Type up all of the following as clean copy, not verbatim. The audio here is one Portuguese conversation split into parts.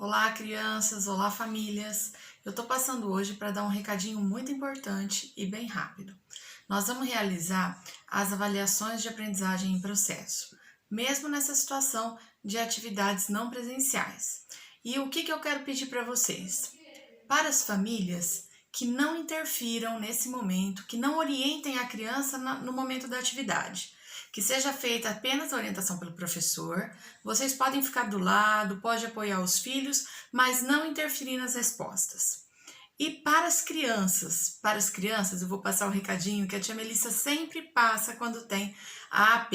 Olá, crianças! Olá, famílias! Eu tô passando hoje para dar um recadinho muito importante e bem rápido. Nós vamos realizar as avaliações de aprendizagem em processo, mesmo nessa situação de atividades não presenciais. E o que eu quero pedir para vocês? Para as famílias que não interfiram nesse momento, que não orientem a criança no momento da atividade. Que seja feita apenas a orientação pelo professor, vocês podem ficar do lado, pode apoiar os filhos, mas não interferir nas respostas. E para as crianças eu vou passar o recadinho que a tia Melissa sempre passa quando tem a AP.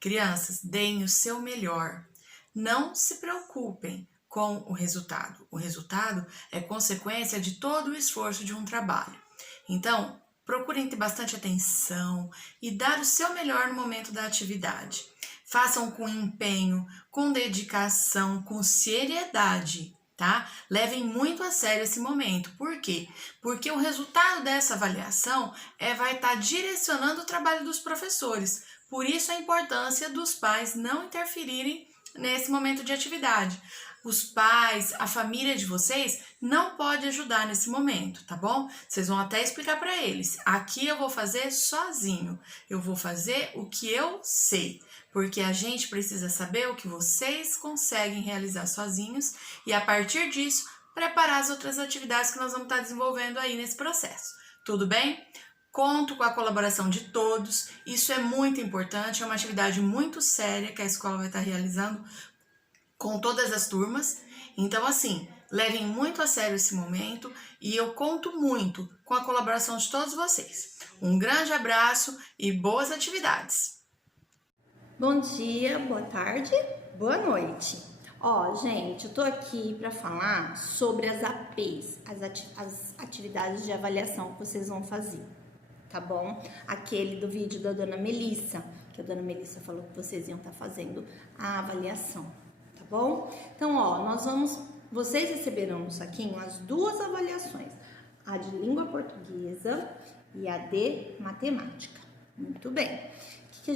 Crianças, deem o seu melhor. Não se preocupem com o resultado. O resultado é consequência de todo o esforço de um trabalho. Então, procurem ter bastante atenção e dar o seu melhor no momento da atividade. Façam com empenho, com dedicação, com seriedade, tá? Levem muito a sério esse momento. Por quê? Porque o resultado dessa avaliação vai estar direcionando o trabalho dos professores. Por isso a importância dos pais não interferirem nesse momento de atividade. Os pais, a família de vocês não pode ajudar nesse momento, tá bom? Vocês vão até explicar para eles. Aqui eu vou fazer sozinho. Eu vou fazer o que eu sei, porque a gente precisa saber o que vocês conseguem realizar sozinhos e a partir disso preparar as outras atividades que nós vamos estar desenvolvendo aí nesse processo. Tudo bem? Conto com a colaboração de todos, isso é muito importante, é uma atividade muito séria que a escola vai estar realizando com todas as turmas. Então, assim, levem muito a sério esse momento e eu conto muito com a colaboração de todos vocês. Um grande abraço e boas atividades! Bom dia, boa tarde, boa noite. Gente, eu tô aqui para falar sobre as APs, as atividades de avaliação que vocês vão fazer, tá bom? Aquele do vídeo da Dona Melissa, que a Dona Melissa falou que vocês iam estar fazendo a avaliação, tá bom? Então, vocês receberão no saquinho as duas avaliações, a de língua portuguesa e a de matemática. Muito bem. O que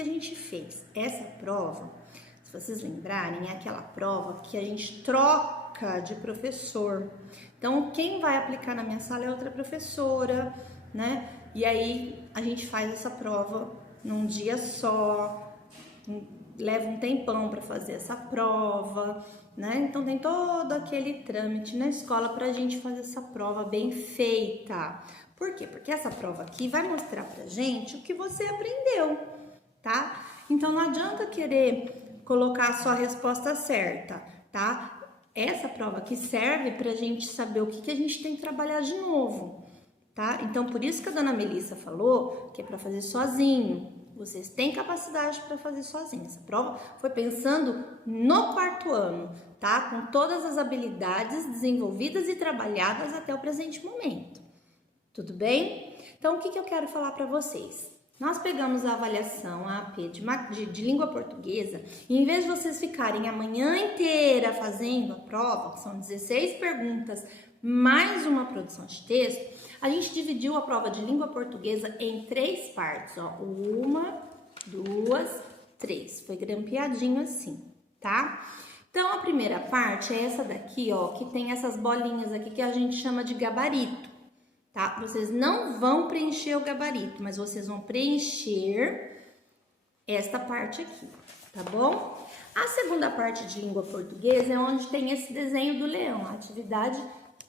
a gente fez? Essa prova, se vocês lembrarem, é aquela prova que a gente troca de professor. Então, quem vai aplicar na minha sala é outra professora, né? E aí, a gente faz essa prova num dia só, leva um tempão para fazer essa prova, né? Então, tem todo aquele trâmite na escola para a gente fazer essa prova bem feita. Por quê? Porque essa prova aqui vai mostrar pra gente o que você aprendeu, tá? Então, não adianta querer colocar a sua resposta certa, tá? Essa prova aqui serve pra gente saber o que a gente tem que trabalhar de novo, tá? Então, por isso que a Dona Melissa falou que é pra fazer sozinho. Vocês têm capacidade para fazer sozinho. Essa prova foi pensando no quarto ano, tá? Com todas as habilidades desenvolvidas e trabalhadas até o presente momento. Tudo bem? Então, o que eu quero falar para vocês? Nós pegamos a avaliação, a AP de língua portuguesa, e em vez de vocês ficarem a manhã inteira fazendo a prova, que são 16 perguntas, mais uma produção de texto, a gente dividiu a prova de língua portuguesa em 3 partes, ó. 1, 2, 3. Foi grampeadinho assim, tá? Então, a primeira parte é essa daqui, ó, que tem essas bolinhas aqui que a gente chama de gabarito. Tá? Vocês não vão preencher o gabarito, mas vocês vão preencher esta parte aqui, tá bom? A segunda parte de língua portuguesa é onde tem esse desenho do leão, a atividade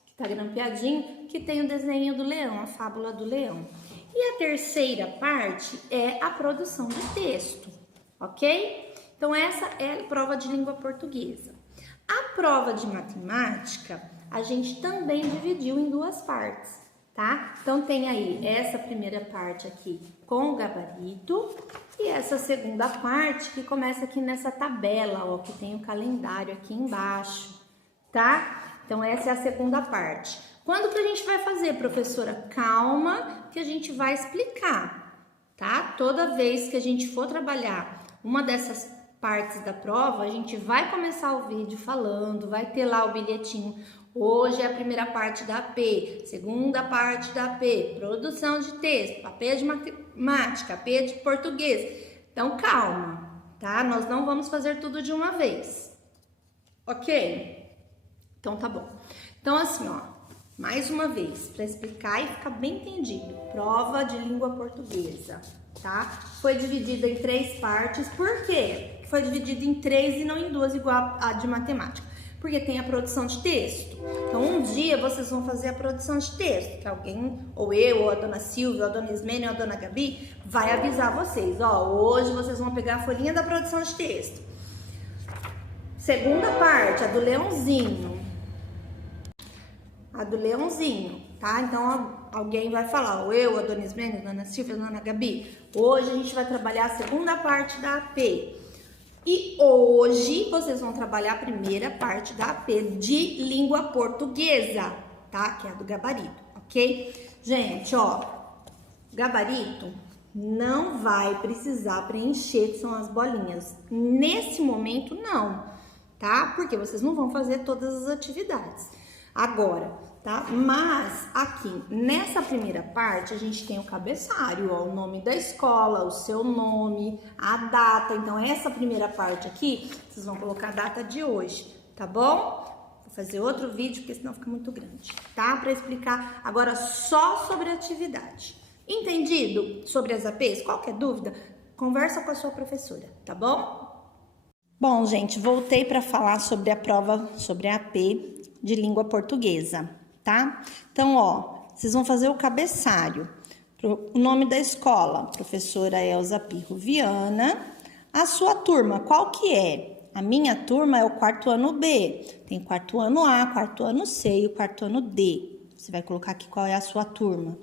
que tá grampeadinho, que tem o desenho do leão, a fábula do leão. E a terceira parte é a produção de texto, ok? Então, essa é a prova de língua portuguesa. A prova de matemática, a gente também dividiu em 2 partes. Tá? Então, tem aí essa primeira parte aqui com o gabarito e essa segunda parte que começa aqui nessa tabela, ó, que tem o calendário aqui embaixo, tá? Então, essa é a segunda parte. Quando que a gente vai fazer, professora? Calma que a gente vai explicar, tá? Toda vez que a gente for trabalhar uma dessas partes da prova, a gente vai começar o vídeo falando, vai ter lá o bilhetinho. Hoje é a primeira parte da AP, segunda parte da AP, produção de texto, AP de matemática, AP de português. Então, calma, tá? Nós não vamos fazer tudo de uma vez, ok? Então tá bom. Então assim, ó, mais uma vez, para explicar e ficar bem entendido, prova de língua portuguesa, tá? Foi dividida em 3 partes. Por quê? Foi dividida em 3 e não em 2 igual a de matemática? Porque tem a produção de texto. Então um dia vocês vão fazer a produção de texto, que alguém, ou eu, ou a dona Silvia, ou a dona Ismênia, ou a dona Gabi, vai avisar vocês, ó, hoje vocês vão pegar a folhinha da produção de texto. Segunda parte, a do leãozinho. A do leãozinho, tá? Então alguém vai falar, ou eu, a dona Ismênia, a dona Silvia, a dona Gabi, hoje a gente vai trabalhar a segunda parte da AP. E hoje vocês vão trabalhar a primeira parte da AP de língua portuguesa, tá? Que é a do gabarito, ok? Gente, ó, gabarito não vai precisar preencher, que são as bolinhas. Nesse momento, não, tá? Porque vocês não vão fazer todas as atividades agora, tá? Mas aqui, nessa primeira parte, a gente tem o cabeçário, ó, o nome da escola, o seu nome, a data. Então, essa primeira parte aqui, vocês vão colocar a data de hoje, tá bom? Vou fazer outro vídeo, porque senão fica muito grande, tá? Para explicar agora só sobre a atividade. Entendido sobre as APs? Qualquer dúvida, conversa com a sua professora, tá bom? Bom, gente, voltei para falar sobre a prova, sobre a AP de língua portuguesa, tá? Então, ó, vocês vão fazer o cabeçário. O nome da escola, professora Elza Pirro Viana. A sua turma, qual que é? A minha turma é o 4º ano B. Tem 4º ano A, 4º ano C e o 4º ano D. Você vai colocar aqui qual é a sua turma.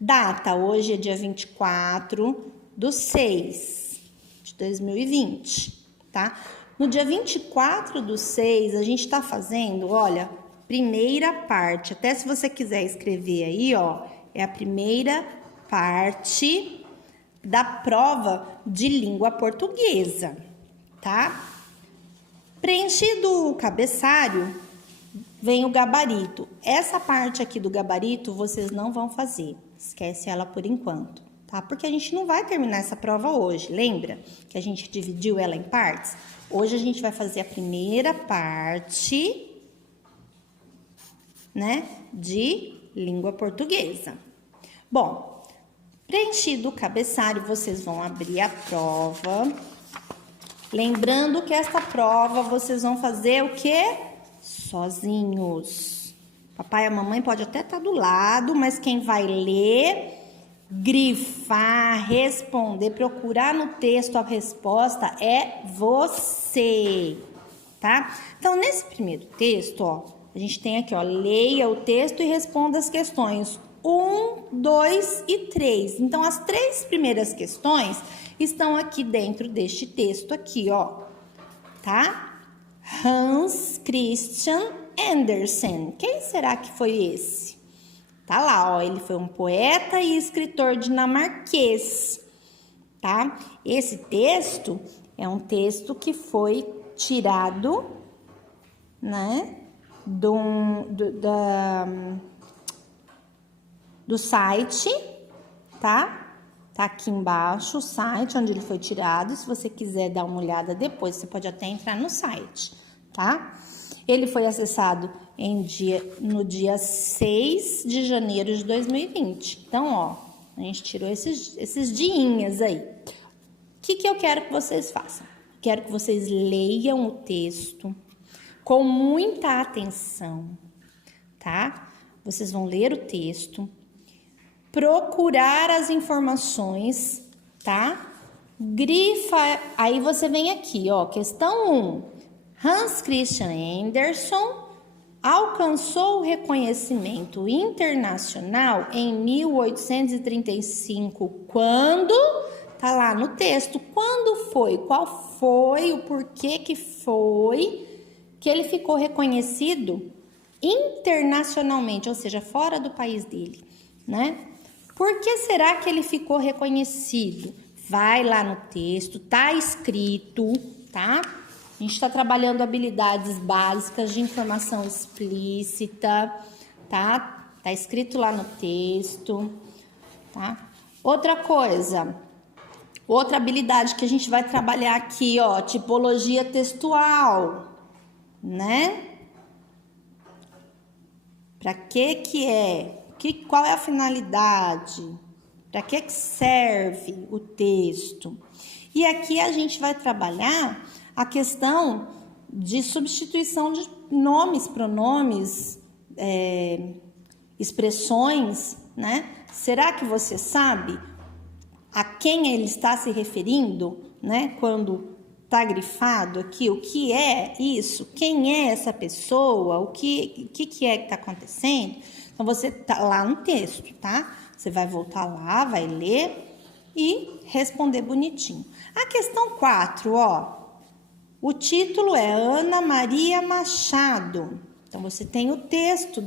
Data, hoje é dia 24/6/2020, tá? No dia 24/6, a gente tá fazendo, olha, primeira parte. Até se você quiser escrever aí, ó, é a primeira parte da prova de língua portuguesa, tá? Preenchido o cabeçário, vem o gabarito. Essa parte aqui do gabarito vocês não vão fazer. Esquece ela por enquanto, tá? Porque a gente não vai terminar essa prova hoje. Lembra que a gente dividiu ela em partes? Hoje a gente vai fazer a primeira parte, né, de língua portuguesa. Bom, preenchido o cabeçário, vocês vão abrir a prova. Lembrando que essa prova vocês vão fazer o quê? Sozinhos. Papai e a mamãe pode até estar do lado, mas quem vai ler, grifar, responder, procurar no texto a resposta é você, tá? Então, nesse primeiro texto, ó, a gente tem aqui, ó, leia o texto e responda as questões 1, 2 e 3. Então, as 3 primeiras questões estão aqui dentro deste texto aqui, ó, tá? Hans Christian Andersen. Quem será que foi esse? Tá lá, ó, ele foi um poeta e escritor dinamarquês, tá? Esse texto é um texto que foi tirado, né, do site, tá? Tá aqui embaixo o site onde ele foi tirado. Se você quiser dar uma olhada depois, você pode até entrar no site, tá? Ele foi acessado no dia 6 de janeiro de 2020. Então, ó, a gente tirou esses diinhas aí. O que eu quero que vocês façam? Quero que vocês leiam o texto com muita atenção, tá? Vocês vão ler o texto, procurar as informações, tá? Grifa, aí você vem aqui, ó, questão 1. Hans Christian Andersen alcançou o reconhecimento internacional em 1835. Quando? Tá lá no texto. Quando foi? Qual foi? O porquê que foi que ele ficou reconhecido internacionalmente, ou seja, fora do país dele, né? Por que será que ele ficou reconhecido? Vai lá no texto, tá escrito, tá? A gente está trabalhando habilidades básicas de informação explícita, tá? Tá escrito lá no texto, tá? Outra coisa, outra habilidade que a gente vai trabalhar aqui, ó, tipologia textual, né? Para que é? Qual é a finalidade? Para que serve o texto? E aqui a gente vai trabalhar a questão de substituição de nomes, pronomes, expressões, né? Será que você sabe a quem ele está se referindo, né? Quando está grifado aqui, o que é isso? Quem é essa pessoa? O que é que está acontecendo? Então, você tá lá no texto, tá? Você vai voltar lá, vai ler e responder bonitinho. A questão 4, ó. O título é Ana Maria Machado. Então, você tem o texto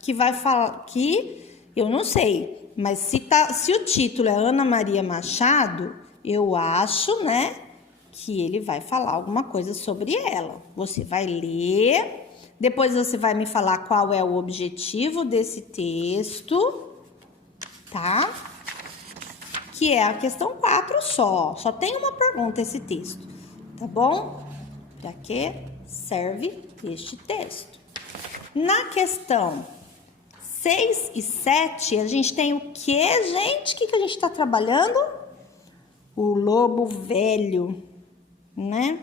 que vai falar que eu não sei, mas se o título é Ana Maria Machado, eu acho, né, que ele vai falar alguma coisa sobre ela. Você vai ler, depois você vai me falar qual é o objetivo desse texto, tá? Que é a questão 4 só. Só tem uma pergunta esse texto, tá bom? Para que serve este texto? Na questão 6 e 7, a gente tem o que, gente? O que a gente está trabalhando? O Lobo Velho, né?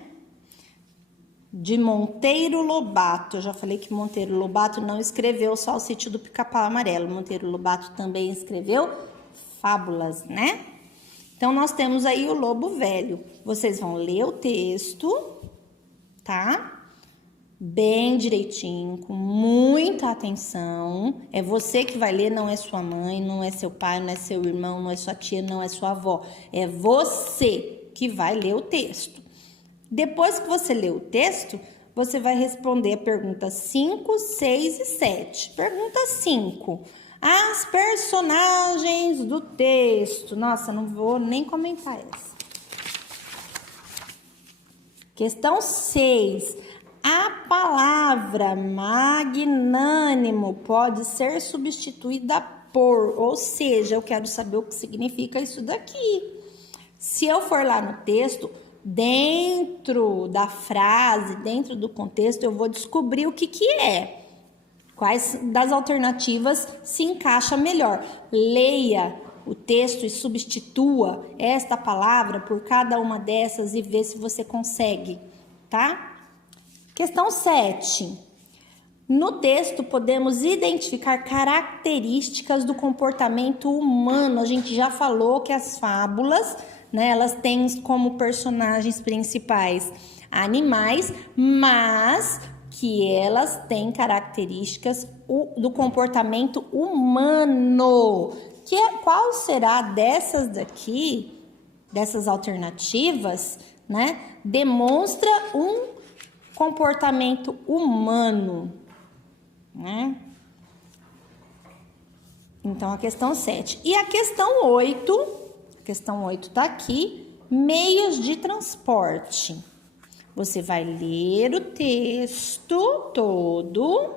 De Monteiro Lobato. Eu já falei que Monteiro Lobato não escreveu só o Sítio do Pica-Pau Amarelo. Monteiro Lobato também escreveu fábulas, né? Então, nós temos aí o Lobo Velho. Vocês vão ler o texto, tá? Bem direitinho, com muita atenção. É você que vai ler, não é sua mãe, não é seu pai, não é seu irmão, não é sua tia, não é sua avó. É você que vai ler o texto. Depois que você lê o texto, você vai responder a pergunta 5, 6 e 7. Pergunta 5. As personagens do texto. Nossa, não vou nem comentar essa. Questão 6. A palavra magnânimo pode ser substituída por, ou seja, eu quero saber o que significa isso daqui. Se eu for lá no texto, dentro da frase, dentro do contexto, eu vou descobrir o que é. Quais das alternativas se encaixa melhor. Leia o texto e substitua esta palavra por cada uma dessas e vê se você consegue, tá? Questão 7. No texto, podemos identificar características do comportamento humano. A gente já falou que as fábulas, né, elas têm como personagens principais animais, mas que elas têm características do comportamento humano. Qual será dessas daqui, dessas alternativas, né, demonstra um comportamento humano, né? Então, a questão 7. E a questão 8, tá aqui, meios de transporte. Você vai ler o texto todo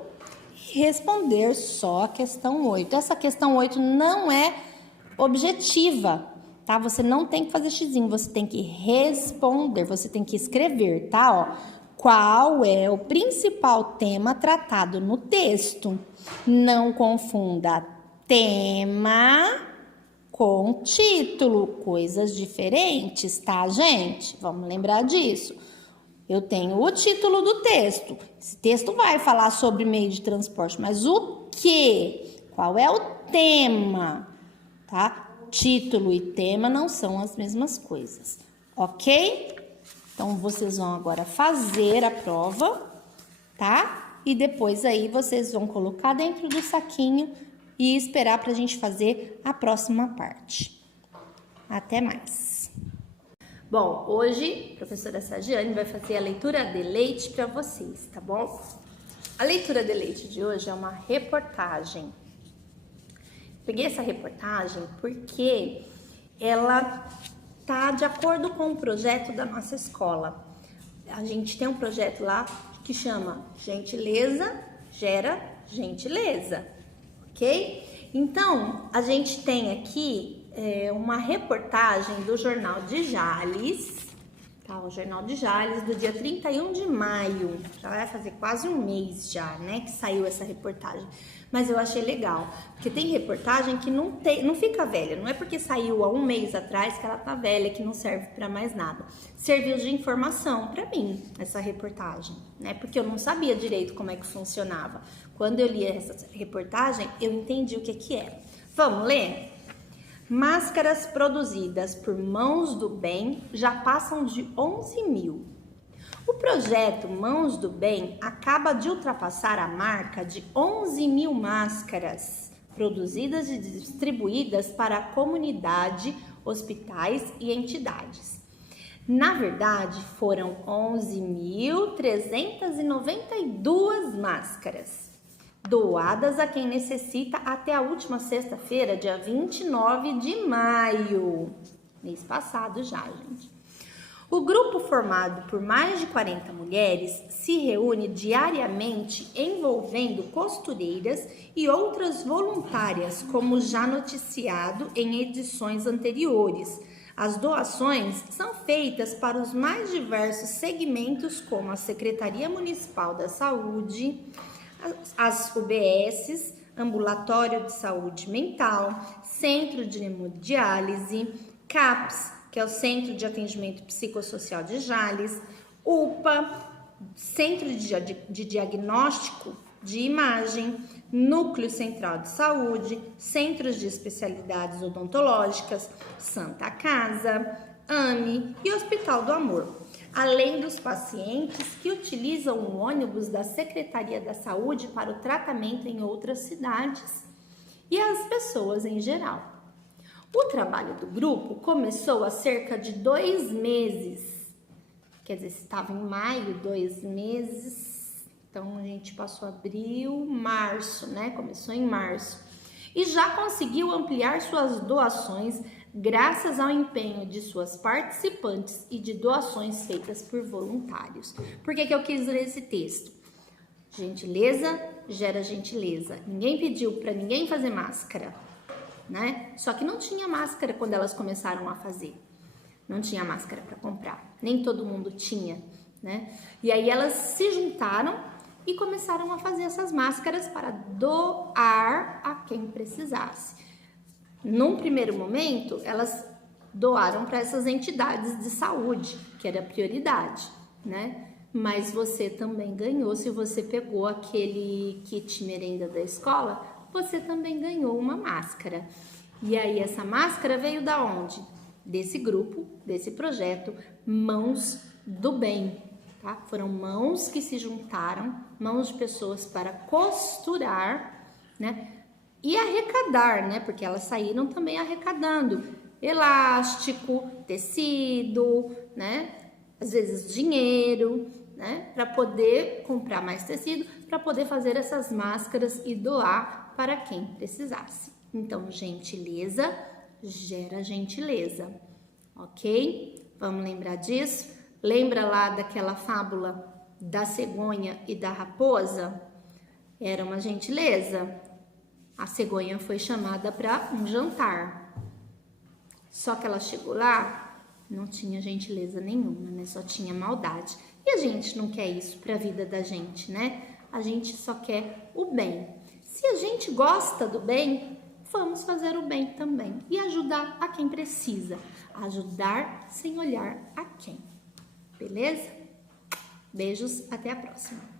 e responder só a questão 8. Essa questão 8 não é objetiva, tá? Você não tem que fazer xizinho, você tem que responder, você tem que escrever, tá? Ó. Qual é o principal tema tratado no texto? Não confunda tema com título, coisas diferentes, tá, gente? Vamos lembrar disso. Eu tenho o título do texto. Esse texto vai falar sobre meio de transporte, mas o quê? Qual é o tema? Tá? Título e tema não são as mesmas coisas, ok? Então, vocês vão agora fazer a prova, tá? E depois aí vocês vão colocar dentro do saquinho e esperar pra gente fazer a próxima parte. Até mais! Bom, hoje a professora Sagiane vai fazer a leitura de leite para vocês, tá bom? A leitura de leite de hoje é uma reportagem. Peguei essa reportagem porque ela tá de acordo com o projeto da nossa escola. A gente tem um projeto lá que chama Gentileza Gera Gentileza, ok? Então, a gente tem aqui uma reportagem do jornal de Jales, Tá, o Jornal de Jales, do dia 31 de maio. Já vai fazer quase um mês já, né, que saiu essa reportagem. Mas eu achei legal, porque tem reportagem que não fica velha. Não é porque saiu há um mês atrás que ela tá velha, que não serve para mais nada. Serviu de informação para mim, essa reportagem, né? Porque eu não sabia direito como é que funcionava. Quando eu li essa reportagem, eu entendi o que é. Vamos ler? Máscaras produzidas por Mãos do Bem já passam de 11 mil. O projeto Mãos do Bem acaba de ultrapassar a marca de 11 mil máscaras produzidas e distribuídas para a comunidade, hospitais e entidades. Na verdade, foram 11.392 máscaras doadas a quem necessita até a última sexta-feira, dia 29 de maio, mês passado já, gente. O grupo, formado por mais de 40 mulheres, se reúne diariamente envolvendo costureiras e outras voluntárias, como já noticiado em edições anteriores. As doações são feitas para os mais diversos segmentos, como a Secretaria Municipal da Saúde, as UBSs, Ambulatório de Saúde Mental, Centro de Hemodiálise, CAPS, que é o Centro de Atendimento Psicossocial de Jales, UPA, Centro de Diagnóstico de Imagem, Núcleo Central de Saúde, Centros de Especialidades Odontológicas, Santa Casa, AME e Hospital do Amor, além dos pacientes que utilizam o ônibus da Secretaria da Saúde para o tratamento em outras cidades e as pessoas em geral. O trabalho do grupo começou há cerca de 2 meses, quer dizer, estava em maio, 2 meses, então a gente passou abril, março, né? Começou em março e já conseguiu ampliar suas doações graças ao empenho de suas participantes e de doações feitas por voluntários. Por que eu quis ler esse texto? Gentileza gera gentileza. Ninguém pediu para ninguém fazer máscara, né? Só que não tinha máscara quando elas começaram a fazer. Não tinha máscara para comprar. Nem todo mundo tinha, né? E aí elas se juntaram e começaram a fazer essas máscaras para doar a quem precisasse. Num primeiro momento, elas doaram para essas entidades de saúde, que era a prioridade, né? Mas você também ganhou, se você pegou aquele kit merenda da escola, você também ganhou uma máscara. E aí essa máscara veio da onde? Desse grupo, desse projeto Mãos do Bem, tá? Foram mãos que se juntaram, mãos de pessoas para costurar, né? E arrecadar, né? Porque elas saíram também arrecadando elástico, tecido, né? Às vezes dinheiro, né? Para poder comprar mais tecido, para poder fazer essas máscaras e doar para quem precisasse. Então, gentileza gera gentileza, ok? Vamos lembrar disso? Lembra lá daquela fábula da cegonha e da raposa? Era uma gentileza. A cegonha foi chamada para um jantar. Só que ela chegou lá, não tinha gentileza nenhuma, né? Só tinha maldade. E a gente não quer isso para a vida da gente, né? A gente só quer o bem. Se a gente gosta do bem, vamos fazer o bem também. E ajudar a quem precisa. Ajudar sem olhar a quem. Beleza? Beijos, até a próxima.